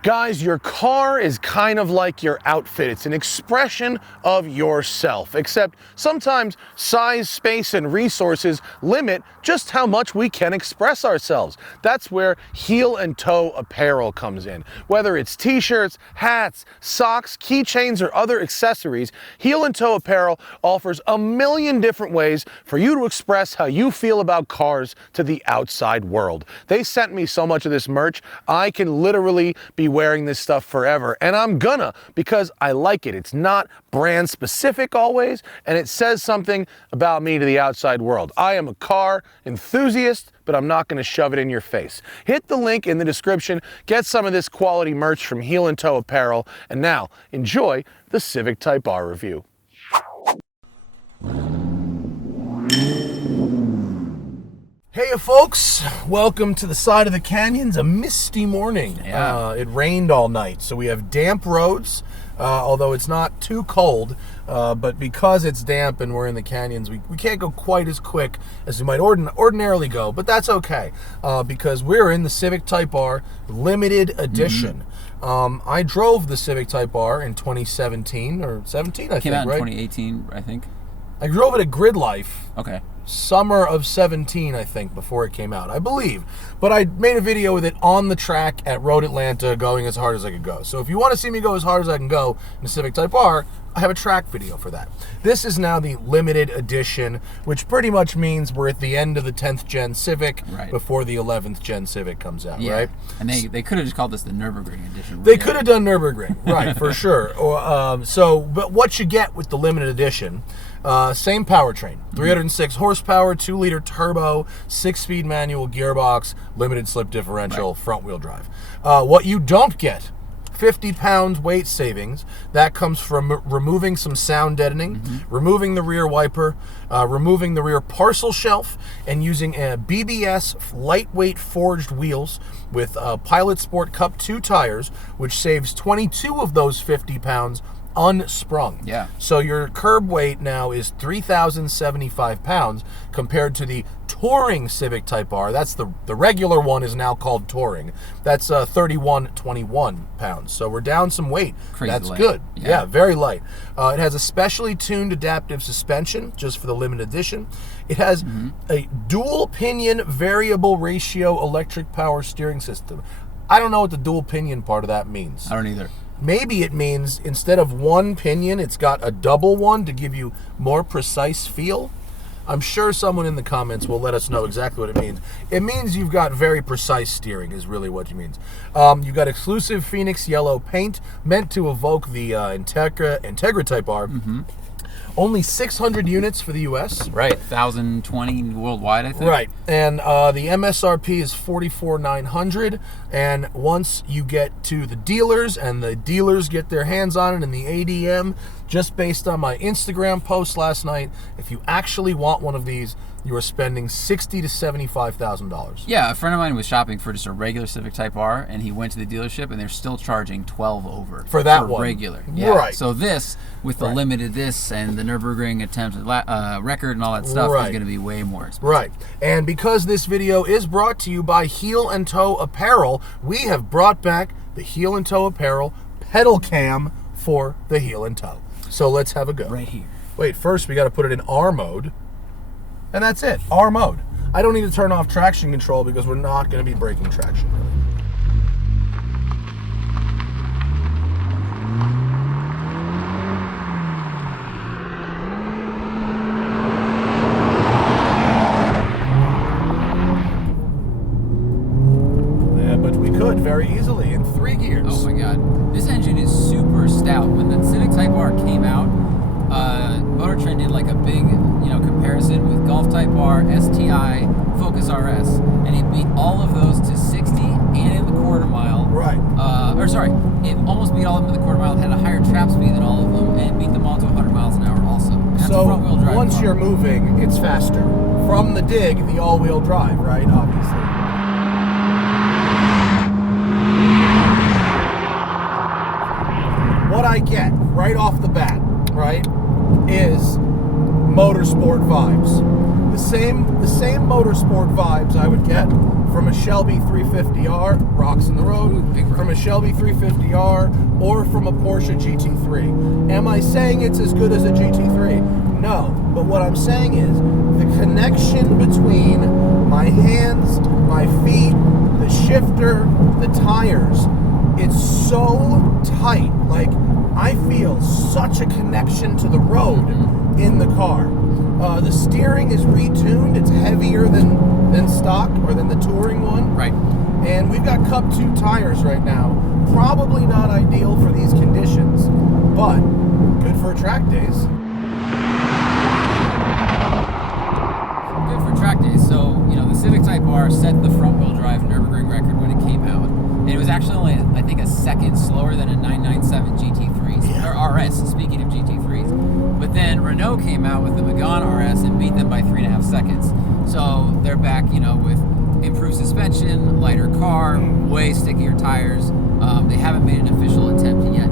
Guys, your car is kind of like your outfit. It's an expression of yourself, except sometimes size, space, and resources limit just how much we can express ourselves. That's where heel and toe apparel comes in. Whether it's t-shirts, hats, socks, keychains, or other accessories, heel and toe apparel offers a million different ways for you to express how you feel about cars to the outside world. They sent me so much of this merch, I can literally be wearing this stuff forever, and I'm gonna, because I like it. It's not brand specific always, and it says something about me to the outside world. I am a car enthusiast, but I'm not gonna shove it in your face. Hit the link in the description, get some of this quality merch from Heel and Toe Apparel, and now enjoy the Civic Type R review. Hey folks, welcome to the side of the canyons. A misty morning. Yeah. It rained all night, so we have damp roads, although it's not too cold, but because it's damp and we're in the canyons, we can't go quite as quick as we might ordinarily go, but that's okay, because we're in the Civic Type R limited edition. I drove the Civic Type R in 2017, or 17, I think, Came out in right? 2018, I think. I drove it at Grid Life. Okay. Summer of 17, I think, before it came out, I believe. But I made a video with it on the track at Road Atlanta, going as hard as I could go. So if you want to see me go as hard as I can go in the Civic Type R, I have a track video for that. This is now the limited edition, which pretty much means we're at the end of the 10th gen Civic, Right, before the 11th gen Civic comes out, yeah. Right? And they could have just called this the Nürburgring edition. They could have done Nürburgring, right, for sure. But what you get with the limited edition, same powertrain, 306 horsepower, 2-liter turbo, 6-speed manual gearbox, limited slip differential, front-wheel drive. What you don't get, 50 pounds weight savings. That comes from removing some sound deadening, removing the rear wiper, removing the rear parcel shelf, and using a BBS lightweight forged wheels with Pilot Sport Cup 2 tires, which saves 22 of those 50 pounds unsprung. Yeah. So your curb weight now is 3,075 pounds compared to the Touring Civic Type R. That's the regular one is now called Touring. That's 3,121 pounds. So we're down some weight. Crazy That's light. good. Yeah. Yeah, very light. It has a specially tuned adaptive suspension just for the limited edition. It has a dual pinion variable ratio electric power steering system. I don't know what the dual pinion part of that means. I don't either. Maybe it means instead of one pinion, it's got a double one to give you more precise feel. I'm sure someone in the comments will let us know exactly what it means. It means you've got very precise steering is really what it means. You've got exclusive Phoenix yellow paint meant to evoke the Integra Type R. Only 600 units for the U.S. Right, 1,020 worldwide, I think. Right, and the MSRP is $44,900, and once you get to the dealers and the dealers get their hands on it in the ADM, just based on my Instagram post last night, if you actually want one of these, you are spending $60,000 to $75,000. Yeah, a friend of mine was shopping for just a regular Civic Type R, and he went to the dealership, and they're still charging $12,000 over for that one. Regular, yeah. Right. So this, with the limited this and the Nürburgring attempted record and all that stuff, is going to be way more expensive. Right. And because this video is brought to you by Heel and Toe Apparel, we have brought back the Heel and Toe Apparel pedal cam for the Heel and Toe. So let's have a go. Right here. Wait, first we got to put it in R mode. And that's it, R mode. I don't need to turn off traction control because we're not going to be braking traction. Yeah, but we could very easily in 3 gears. Oh my god. This engine is super stout. When the Civic Type R came out, Motor Trend did like a big, comparison with Golf Type R, STI, Focus RS, and it beat all of those to 60 and in the quarter mile. Right. It almost beat all of them in the quarter mile. It had a higher trap speed than all of them, and it beat them all to 100 miles an hour also. That's a front-wheel drive once car. you're moving, it's faster. From the dig, the all-wheel drive, right? Obviously. What I get right off the bat, right, is motorsport vibes. The same motorsport vibes I would get from a Shelby 350R, rocks in the road, from a Shelby 350R, or from a Porsche GT3. Am I saying it's as good as a GT3? No, but what I'm saying is the connection between my hands, my feet, the shifter, the tires, it's so tight. Like, I feel such a connection to the road in the car. The steering is retuned. It's heavier than stock, or than the touring one. Right. And we've got Cup 2 tires right now. Probably not ideal for these conditions, but good for track days. Good for track days. So, the Civic Type R set the front-wheel drive Nürburgring record when it came out. And it was actually only, I think, a second slower than a 997 GT3s, or RS, speaking of GT3s. But then Renault came out with the Megane RS and beat them by 3.5 seconds. So they're back, with improved suspension, lighter car, way stickier tires. They haven't made an official attempt yet.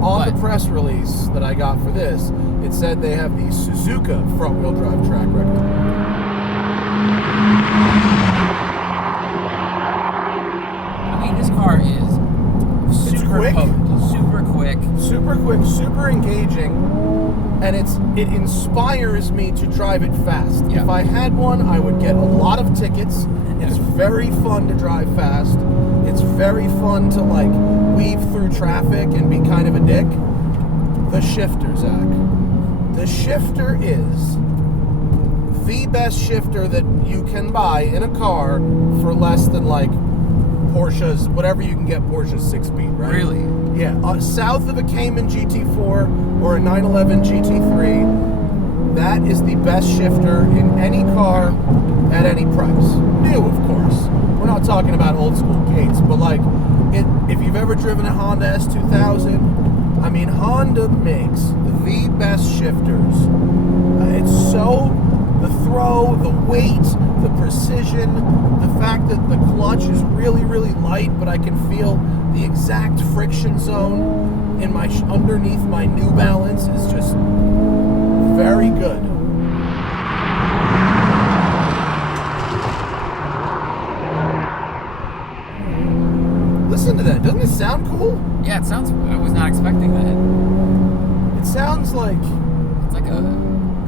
On the press release that I got for this, it said they have the Suzuka front-wheel drive track record. This car is super potent, super quick, super engaging, and it inspires me to drive it fast. Yeah. If I had one, I would get a lot of tickets. It's very fun to drive fast. It's very fun to weave through traffic and be kind of a dick. The shifter, Zach. The shifter is the best shifter that you can buy in a car for less than Porsche's, whatever you can get Porsche's 6-speed, right? Really? Yeah. South of a Cayman GT4 or a 911 GT3, that is the best shifter in any car at any price. New, of course. We're not talking about old school gates, but if you've ever driven a Honda S2000, Honda makes the best shifters. It's so, the throw, the weight, the precision, the fact that the clutch is really, really light, but I can feel the exact friction zone in underneath my New Balance is just very good. Listen to that. Doesn't it sound cool? Yeah, it sounds. I was not expecting that. It sounds like it's like a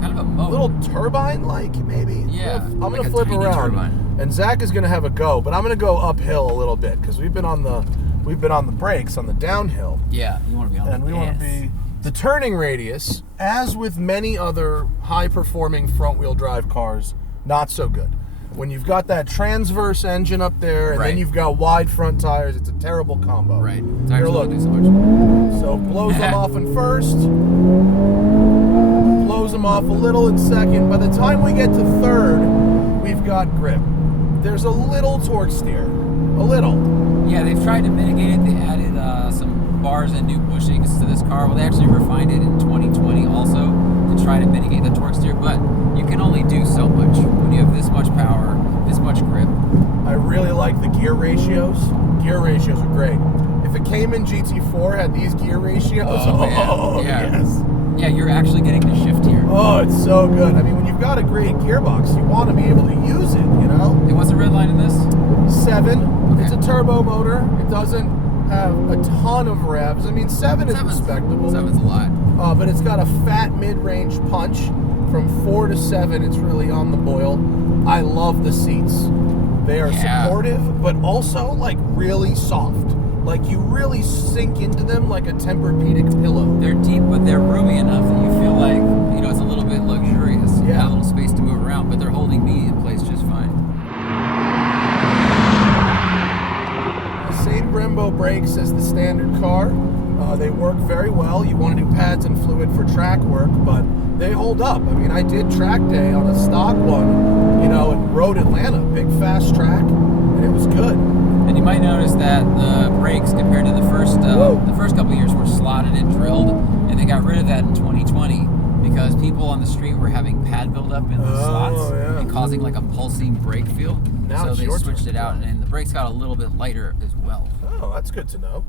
kind of a motor. Little turbine-like, maybe. Yeah. I'm gonna flip around, turbine. And Zach is gonna have a go, but I'm gonna go uphill a little bit because we've been on the brakes on the downhill. Yeah, you want to be on and the we want to be the turning radius, as with many other high-performing front-wheel drive cars, not so good. When you've got that transverse engine up there, and then you've got wide front tires, it's a terrible combo. Right. Here, look. So blows them off in first, blows them off a little in second. By the time we get to third, we've got grip. There's a little torque steer, a little. Yeah, they've tried to mitigate it. They added some bars and new bushings to this car. Well, they actually refined it in 2020 also to try to mitigate the torque steer, but you can only do so much when you have this much power, this much grip. I really like the gear ratios. Gear ratios are great. If a Cayman GT4 had these gear ratios, yes. Yeah, you're actually getting the shift here. Oh, it's so good. When you've got a great gearbox, you want to be able to use it, And what's the red line in this? 7. Okay. It's a turbo motor. It doesn't have a ton of revs. 7 is respectable. 7's a lot. But it's got a fat mid-range punch. From 4 to 7, it's really on the boil. I love the seats. They are supportive, but also really soft. You really sink into them like a Tempur-Pedic pillow. They're deep, but they're roomy enough that you feel like, it's a little bit luxurious. You got a little space to move around, but they're holding me in place just fine. Same Brembo brakes as the standard car. They work very well. You want to do pads and fluid for track work, but they hold up. I did track day on a stock one, in Road Atlanta, big fast track, and it was good. And you might notice that the brakes, compared to the first couple of years, were slotted and drilled, and they got rid of that in 2020 because people on the street were having pad buildup in the slots and causing a pulsing brake feel. Now so they switched it out, and the brakes got a little bit lighter as well. Oh, that's good to know.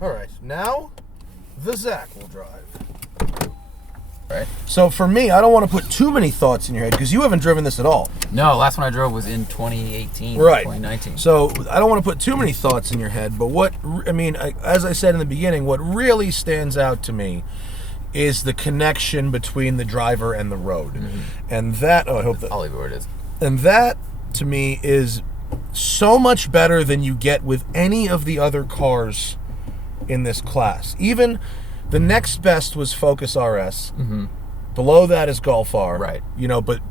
All right, now the Zach will drive. Right. So for me, I don't want to put too many thoughts in your head because you haven't driven this at all. No, last one I drove was in 2018, right. 2019. So I don't want to put too many thoughts in your head, but as I said in the beginning, what really stands out to me is the connection between the driver and the road. Mm-hmm. And that, I hope that... I'll leave it where it is. And that, to me, is so much better than you get with any of the other cars in this class. Even the next best was Focus RS. Mm-hmm. Below that is Golf R. Right.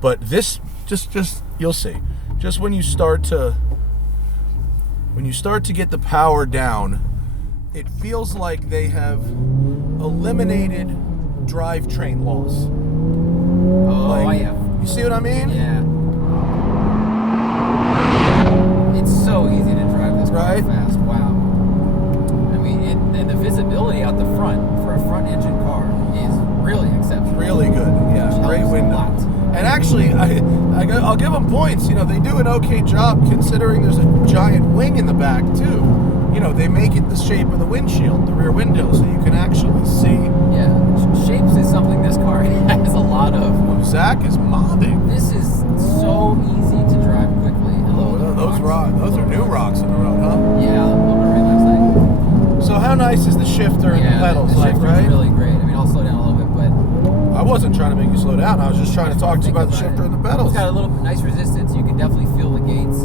But this, just you'll see. Just when you start to get the power down, it feels like they have eliminated drivetrain loss. Oh, yeah. You see what I mean? Yeah. It's so easy to drive this car Right? fast. Wow. I mean, and the visibility out the front for a front engine car is really exceptional. Really good. Yeah. Great window. And actually, I'll give them points. You know, they do an okay job considering there's a giant wing in the back too. You know, they make it the shape of the windshield, the rear window, so you can actually see. Yeah, shapes is something this car has a lot of. Oh, Zach is mobbing. This is so easy to drive quickly. Hello, Those are new rocks in the road, huh? Yeah, a little bit right last So how nice is the shifter and the pedals, the shifter's right? really great. I mean, I'll slow down a little bit, but I wasn't trying to make you slow down. I was just trying to talk to you about the shifter and the pedals. It's got a little nice resistance. You can definitely feel the gates.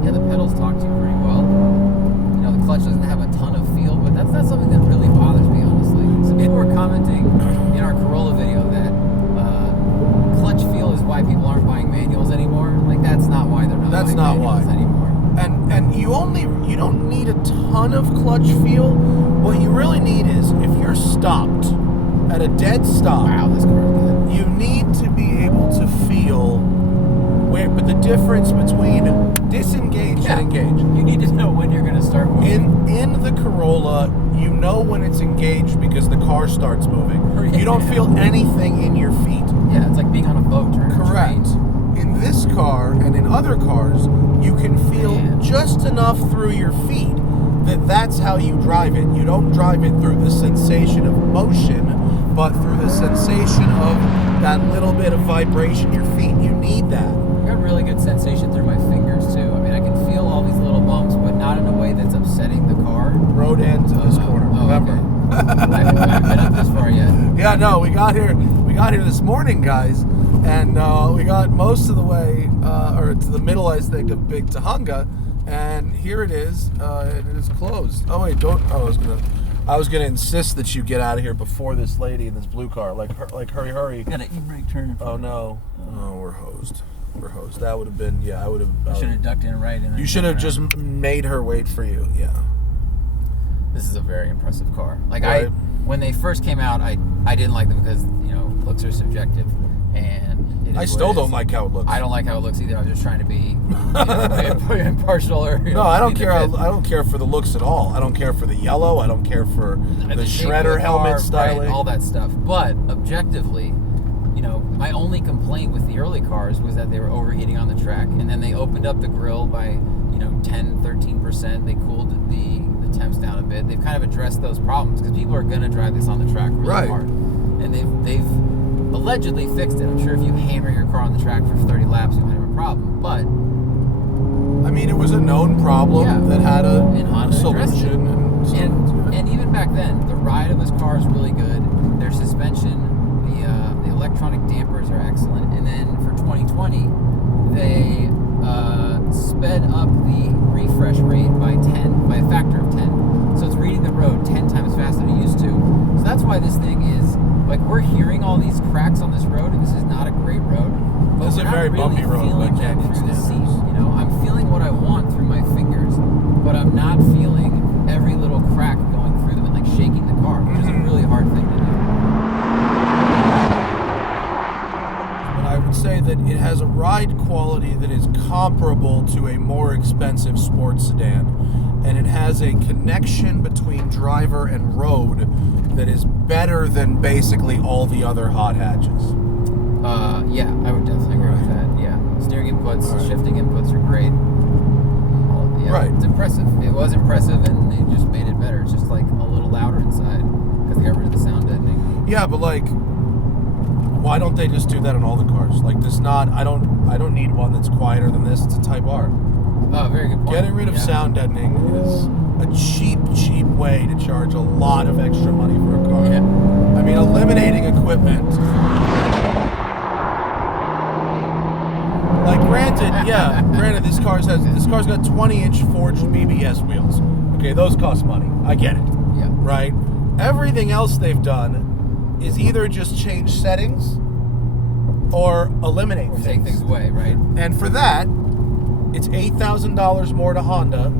Yeah, the pedals talk to you pretty well. You know, the clutch doesn't have a ton of feel, but that's not something that really bothers me, honestly. Some people were commenting in our Corolla video that clutch feel is why people aren't buying manuals anymore. Like, that's not why they're not buying manuals anymore. And you don't need a ton of clutch feel. What you really need is if you're stopped at a dead stop. Wow, this car is good. You need to be able to feel but the difference between disengaged and engaged. You need to know when you're going to start moving. In the Corolla, you know when it's engaged because the car starts moving. You don't feel anything in your feet. Yeah, it's like being on a boat or a Correct. train. In this car and in other cars, you can feel just enough through your feet that's how you drive it. You don't drive it through the sensation of motion, but through the sensation of that little bit of vibration in your feet. You need that. I got really good sensation through my fingers too. I mean, I can feel all these little bumps, but not in a way that's upsetting the car. Road end to this corner. Remember? Okay. I haven't been up this far yet. Yeah, no, we got here this morning, guys, and we got most of the way, or to the middle, I think, of Big Tahunga, and here it is, and it is closed. Oh wait, don't. Oh, I was gonna insist that you get out of here before this lady in this blue car. Like hurry. Got an e-brake turn. Oh no. Oh, we're hosed. That would have been, I would have. I should have ducked in right. And you should have just made her wait for you. Yeah. This is a very impressive car. Like right. when they first came out, I didn't like them because looks are subjective, and I still don't like how it looks. I don't like how it looks either. I was just trying to be impartial or. No, I don't care. I don't care for the looks at all. I don't care for the yellow. I don't care for the shredder helmet styling, right, all that stuff. But objectively, my only complaint with the early cars was that they were overheating on the track, and then they opened up the grill by 10-13%. They cooled the temps down a bit. They've kind of addressed those problems because people are going to drive this on the track really hard, and they've allegedly fixed it. I'm sure if you hammer your car on the track for 30 laps, you might have a problem. But I mean, it was a known problem that had a solution. And even back then, the ride of this car is really good. Their suspension, the electronic dampers are excellent. And then for 2020, they sped up the refresh rate by a factor of 10. So it's reading the road 10 times faster than it used to. So that's why this thing is, we're hearing all these cracks on this road, and this is not a great road. But it's a very bumpy road. Feeling that through the seat. I'm feeling what I want through my fingers, but I'm not feeling every little crack going through them and shaking the car, which is a really hard thing to do. But I would say that it has a ride quality that is comparable to a more expensive sports sedan, and it has a connection between driver and road that is better than basically all the other hot hatches. Yeah, I would definitely agree with that. Yeah, steering inputs, shifting inputs are great. It's impressive. It was impressive, and they just made it better. It's just a little louder inside because they got rid of the sound deadening. Yeah, but like, why don't they just do that on all the cars? Like, this not. I don't need one that's quieter than this. It's a Type R. Oh, very good point. Getting rid of sound deadening is a cheap way to charge a lot of extra money for a car. Yeah. I mean, eliminating equipment. Like, granted, this car's got 20-inch forged BBS wheels. Okay, those cost money. I get it. Yeah. Right? Everything else they've done is either just change settings or eliminate things. Take things away, right? And for that, it's $8,000 more to Honda,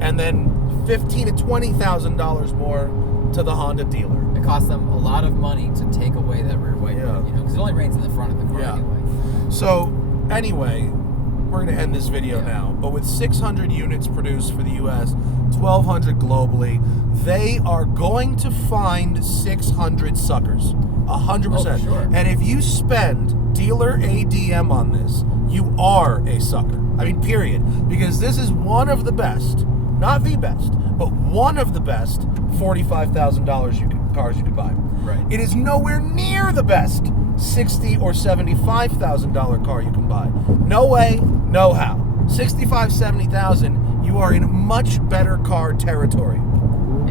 and then $15,000 to $20,000 more to the Honda dealer. It costs them a lot of money to take away that rear wiper, because it only rains in the front of the car anyway. So, anyway, we're going to end this video now. But with 600 units produced for the U.S., 1,200 globally, they are going to find 600 suckers. 100%. Oh, for sure. And if you spend dealer ADM on this, you are a sucker. I mean, period. Because this is one of the best, not the best, but one of the best $45,000 cars you could buy. Right. It is nowhere near the best $60,000 or $75,000 car you can buy. No way, no how. $65,000, $70,000, you are in much better car territory.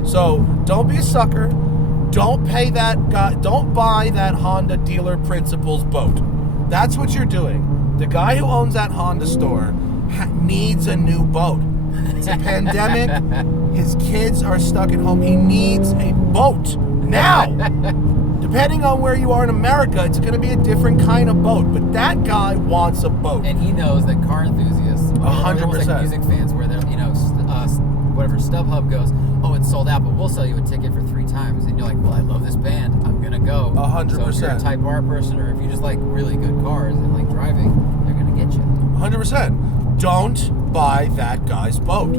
So don't be a sucker. Don't pay that guy. Don't buy that Honda dealer principal's boat. That's what you're doing. The guy who owns that Honda store needs a new boat. It's a pandemic. His kids are stuck at home. He needs a boat now. Depending on where you are in America, it's going to be a different kind of boat. But that guy wants a boat. And he knows that car enthusiasts, 100%, like music fans, where they're, whatever StubHub goes, oh, it's sold out, but we'll sell you a ticket for 3 times. And you're like, well, I love this band. I'm going to go. 100%. So if you're a Type R person, or if you just like really good cars and like driving, they're going to get you. 100%. Don't buy that guy's boat.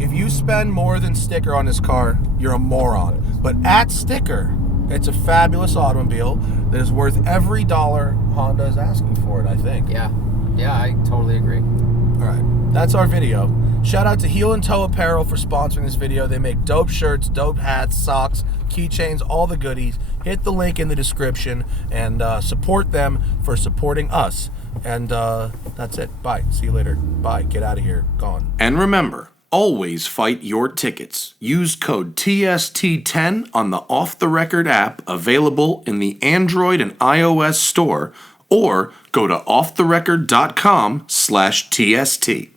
If you spend more than sticker on this car, you're a moron. But at sticker, it's a fabulous automobile that is worth every dollar Honda is asking for it, I think. Yeah, I totally agree. All right, that's our video. Shout out to Heel and Toe Apparel for sponsoring this video. They make dope shirts, dope hats, socks, keychains, all the goodies. Hit the link in the description and support them for supporting us. And that's it. Bye. See you later. Bye. Get out of here. Gone. And remember, always fight your tickets. Use code TST10 on the Off the Record app available in the Android and iOS store, or go to offtherecord.com/TST.